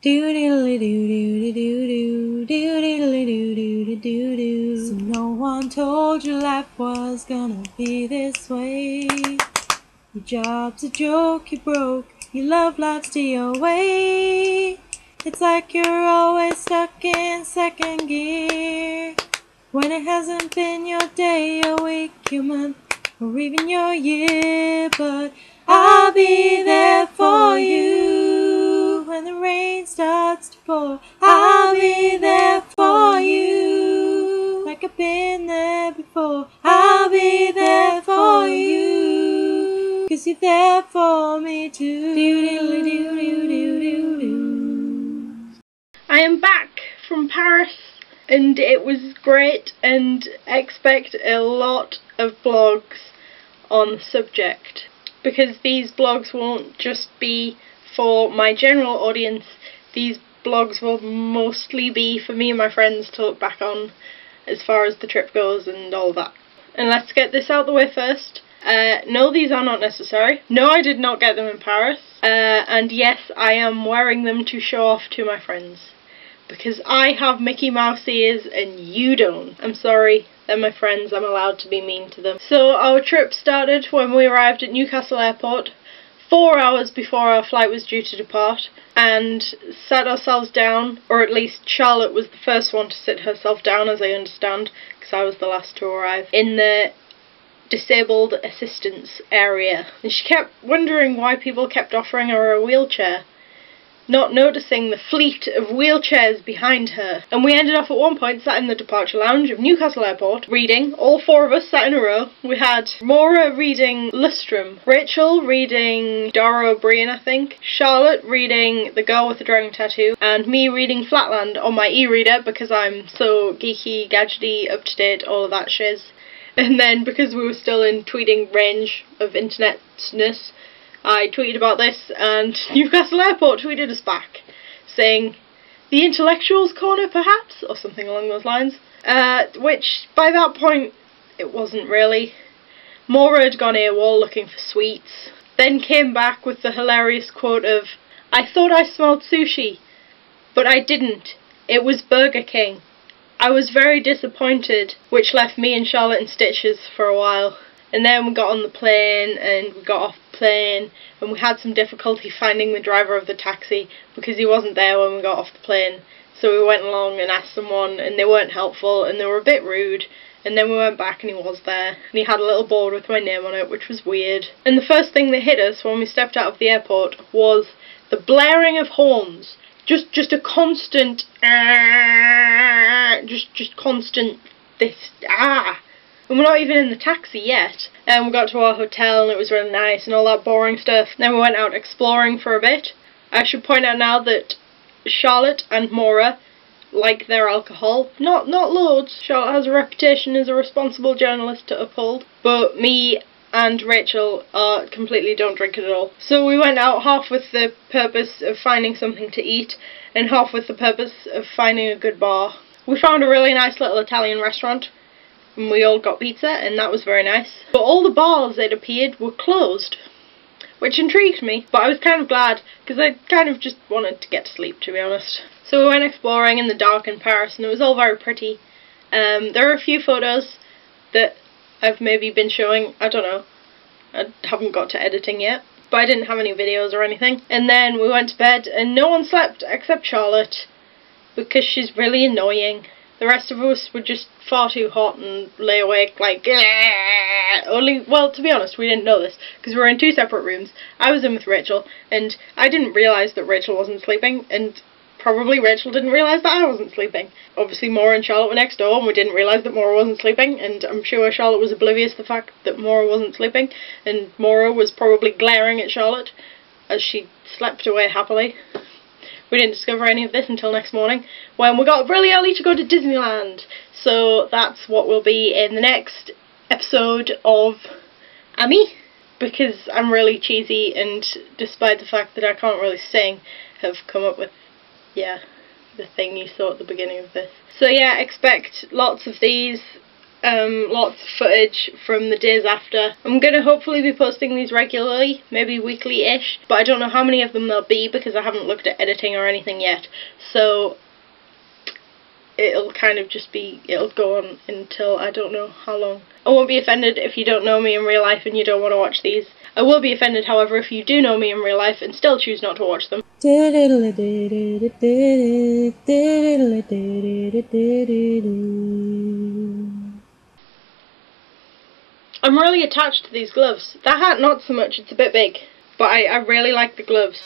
So no one told you life was gonna be this way. Your job's a joke, you broke, your love life's to your way. It's like you're always stuck in second gear, when it hasn't been your day, your week, your month, or even your year. But I'll be there for you when the rain starts to pour. I'll be there for you like I've been there before. I'll be there for you 'cause you're there for me too. I am back from Paris and it was great, and expect a lot of blogs on the subject, because these blogs won't just be for my general audience. These blogs will mostly be for me and my friends to look back on as far as the trip goes and all that. And let's get this out the way first. No, these are not necessary. No, I did not get them in Paris. And yes, I am wearing them to show off to my friends, because I have Mickey Mouse ears and you don't. I'm sorry, they're my friends, I'm allowed to be mean to them. So our trip started when we arrived at Newcastle Airport 4 hours before our flight was due to depart, and sat ourselves down, or at least Charlotte was the first one to sit herself down, as I understand, because I was the last to arrive, in the disabled assistance area. And she kept wondering why people kept offering her a wheelchair, not noticing the fleet of wheelchairs behind her. And we ended up at one point sat in the departure lounge of Newcastle Airport reading. All four of us sat in a row. We had Maura reading Lustrum, Rachel reading Dora O'Brien, I think, Charlotte reading The Girl with the Dragon Tattoo, and me reading Flatland on my e-reader because I'm so geeky, gadgety, up to date, all of that shiz. And then, because we were still in tweeting range of internetness, I tweeted about this, and Newcastle Airport tweeted us back, saying, "The intellectuals' corner, perhaps?" or something along those lines. Which, by that point, it wasn't really. Maura had gone AWOL looking for sweets, then came back with the hilarious quote of, "I thought I smelled sushi, but I didn't. It was Burger King. I was very disappointed," which left me and Charlotte in stitches for a while. And then we got on the plane, and we got off the plane, and we had some difficulty finding the driver of the taxi because he wasn't there when we got off the plane. So we went along and asked someone, and they weren't helpful, and they were a bit rude. And then we went back and he was there, and he had a little board with my name on it, which was weird. And the first thing that hit us when we stepped out of the airport was the blaring of horns. Just a constant, just constant, this, And we're not even in the taxi yet. And we got to our hotel and it was really nice and all that boring stuff. Then we went out exploring for a bit. I should point out now that Charlotte and Maura like their alcohol. Not loads. Charlotte has a reputation as a responsible journalist to uphold. But me and Rachel completely don't drink it at all. So we went out half with the purpose of finding something to eat and half with the purpose of finding a good bar. We found a really nice little Italian restaurant, and we all got pizza, and that was very nice. But all the bars, it appeared, were closed, which intrigued me, but I was kind of glad, because I kind of just wanted to get to sleep, to be honest. So we went exploring in the dark in Paris, and it was all very pretty. There are a few photos that I've maybe been showing, I don't know, I haven't got to editing yet, but I didn't have any videos or anything. And then we went to bed, and no one slept except Charlotte, because she's really annoying. The rest of us were just far too hot and lay awake like, only, well, to be honest, we didn't know this, because we were in two separate rooms. I was in with Rachel, and I didn't realise that Rachel wasn't sleeping, and probably Rachel didn't realise that I wasn't sleeping. Obviously Maura and Charlotte were next door, and we didn't realise that Maura wasn't sleeping, and I'm sure Charlotte was oblivious to the fact that Maura wasn't sleeping, and Maura was probably glaring at Charlotte as she slept away happily. We didn't discover any of this until next morning, when we got up really early to go to Disneyland. So that's what will be in the next episode of A.M.I.E.S, because I'm really cheesy, and despite the fact that I can't really sing, have come up with, yeah, the thing you saw at the beginning of this. So yeah, expect lots of these lots of footage from the days after. I'm going to hopefully be posting these regularly, maybe weekly-ish, but I don't know how many of them there'll be because I haven't looked at editing or anything yet. So it'll kind of just be, it'll go on until I don't know how long. I won't be offended if you don't know me in real life and you don't want to watch these. I will be offended, however, if you do know me in real life and still choose not to watch them. I'm really attached to these gloves. That hat not so much, it's a bit big, but I really like the gloves.